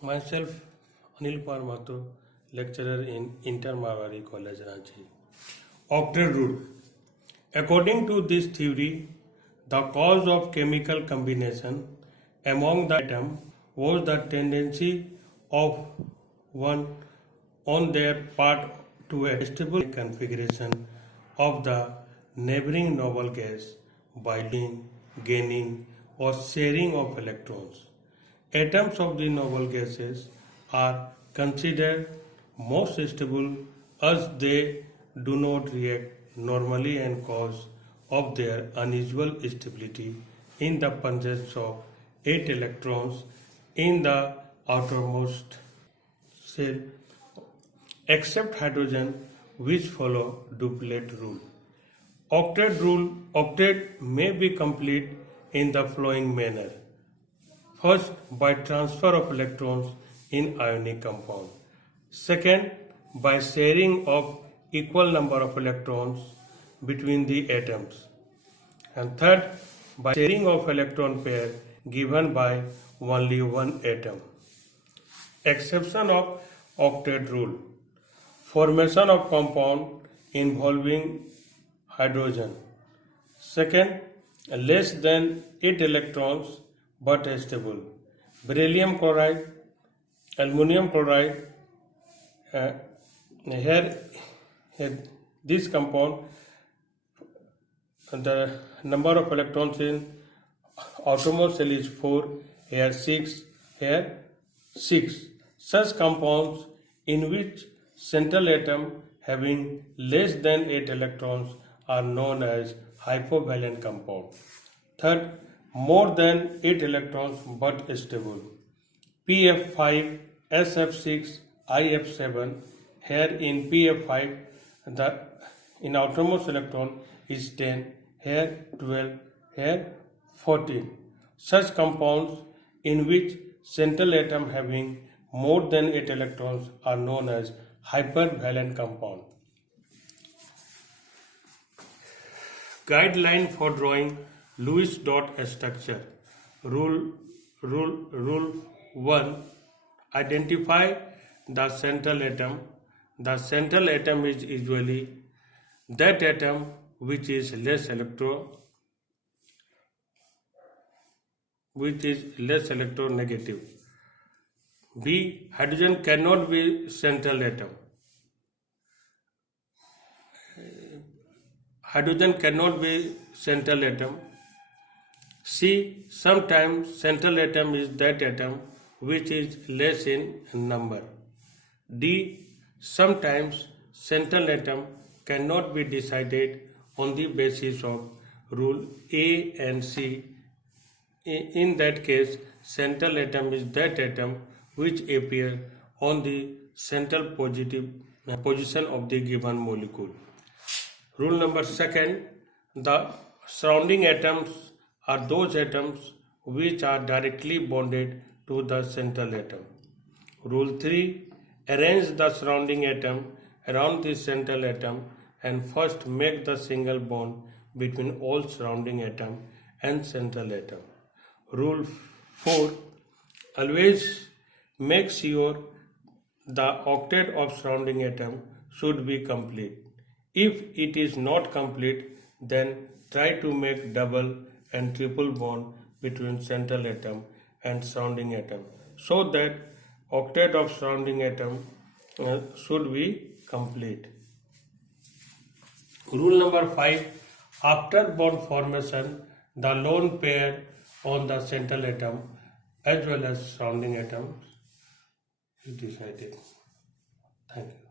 Myself, Anil Kumar Mathur, lecturer in Inter Marwari College, Ranchi. Octet rule. According to this theory, the cause of chemical combination among the atoms was the tendency of one on their part to a stable configuration of the neighboring noble gas by gaining or sharing of electrons. Atoms of the noble gases are considered most stable as they do not react normally, and cause of their unusual stability in the presence of 8 electrons in the outermost shell, except hydrogen, which follow duplet rule. Octet may be complete in the following manner. First, by transfer of electrons in ionic compound. Second, by sharing of equal number of electrons between the atoms. And third, by sharing of electron pair given by only one atom. Exception of octet rule. Formation of compound involving hydrogen. Second, less than 8 electrons but stable. Beryllium chloride, aluminum chloride. Here this compound, the number of electrons in outermost shell is 4, here 6, here 6. Such compounds in which central atom having less than 8 electrons are known as hypovalent compound. Third, more than 8 electrons but stable. PF5, SF6, IF7. Here in PF5, the in outermost electron is 10, here 12, here 14. Such compounds in which central atom having more than 8 electrons are known as hypervalent compound. Guideline for drawing Lewis dot structure. Rule 1. Identify the central atom. The central atom is usually that atom which is less electronegative. B. Hydrogen cannot be central atom. Hydrogen cannot be central atom. C. Sometimes central atom is that atom which is less in number. D. Sometimes central atom cannot be decided on the basis of rule A and C. In that case, central atom is that atom which appears on the central position of the given molecule. Rule number 2. The surrounding atoms are those atoms which are directly bonded to the central atom. Rule 3. Arrange the surrounding atom around the central atom and first make the single bond between all surrounding atom and central atom. Rule 4. Always make sure the octet of surrounding atom should be complete. If it is not complete, then try to make double and triple bond between central atom and surrounding atom so that octet of surrounding atom should be complete. Rule number 5. After bond formation, the lone pair on the central atom as well as surrounding atoms is decided. Thank you.